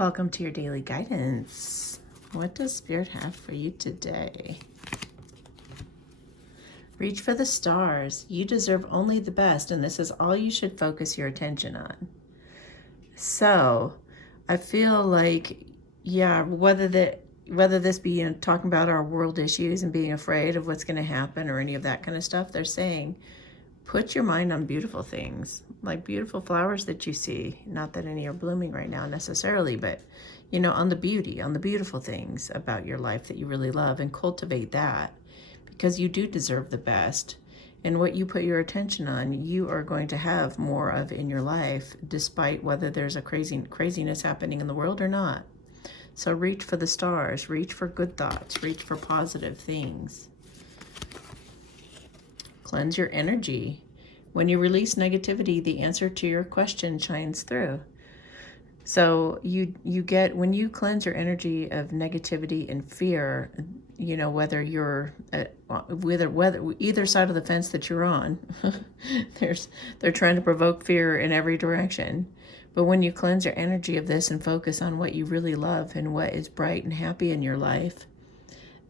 Welcome to your daily guidance. What does Spirit have for you today? Reach for the stars. You deserve only the best, and this is all you should focus your attention on. So, I feel like, whether this be talking about our world issues and being afraid of what's going to happen or any of that kind of stuff, they're saying, put your mind on beautiful things, like beautiful flowers that you see. Not that any are blooming right now necessarily, but, on the beauty, on the beautiful things about your life that you really love, and cultivate that, because you do deserve the best. And what you put your attention on, you are going to have more of in your life, despite whether there's a craziness happening in the world or not. So reach for the stars, reach for good thoughts, reach for positive things. Cleanse your energy. When you release negativity, the answer to your question shines through. So you get, when you cleanse your energy of negativity and fear, whether you're whether either side of the fence that you're on, they're trying to provoke fear in every direction. But when you cleanse your energy of this and focus on what you really love and what is bright and happy in your life,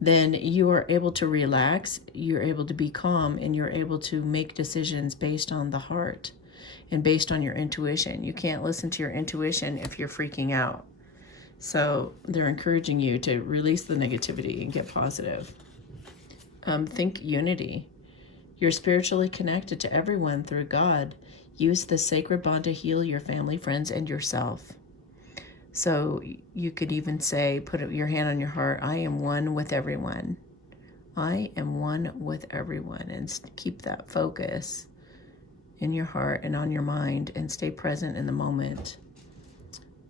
then you are able to relax, you're able to be calm, and you're able to make decisions based on the heart and based on your intuition. You can't listen to your intuition if you're freaking out. So they're encouraging you to release the negativity and get positive. Think unity. You're spiritually connected to everyone through God. Use the sacred bond to heal your family, friends, and yourself. So you could even say, put your hand on your heart, I am one with everyone. I am one with everyone. And keep that focus in your heart and on your mind, and stay present in the moment.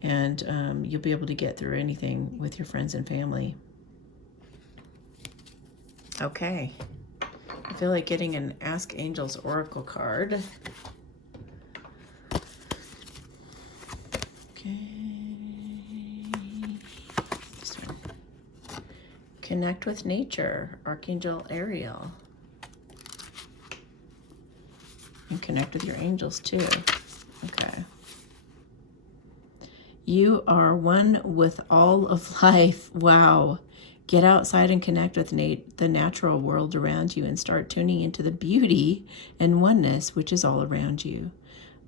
And you'll be able to get through anything with your friends and family. Okay. I feel like getting an Ask Angels Oracle card. Okay. Connect with nature, Archangel Ariel. And connect with your angels too. Okay. You are one with all of life. Wow. Get outside and connect with the natural world around you, and start tuning into the beauty and oneness which is all around you.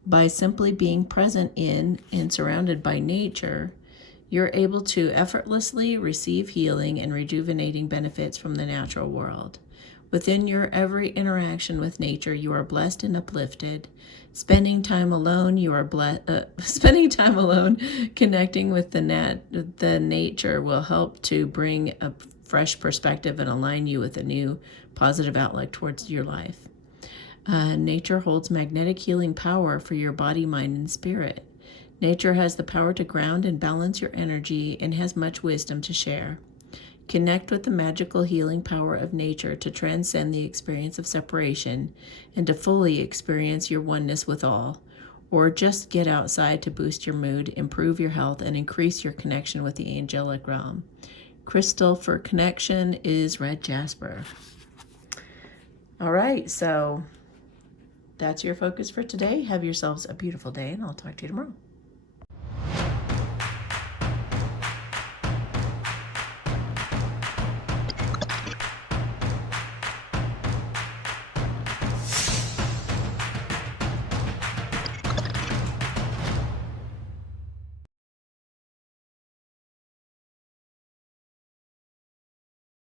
By simply being present in and surrounded by nature, you're able to effortlessly receive healing and rejuvenating benefits from the natural world. Within your every interaction with nature, you are blessed and uplifted. Spending time alone, connecting with the nature will help to bring a fresh perspective and align you with a new positive outlook towards your life. Nature holds magnetic healing power for your body, mind, and spirit. Nature has the power to ground and balance your energy and has much wisdom to share. Connect with the magical healing power of nature to transcend the experience of separation and to fully experience your oneness with all. Or just get outside to boost your mood, improve your health, and increase your connection with the angelic realm. Crystal for connection is red jasper. All right, so that's your focus for today. Have yourselves a beautiful day, and I'll talk to you tomorrow.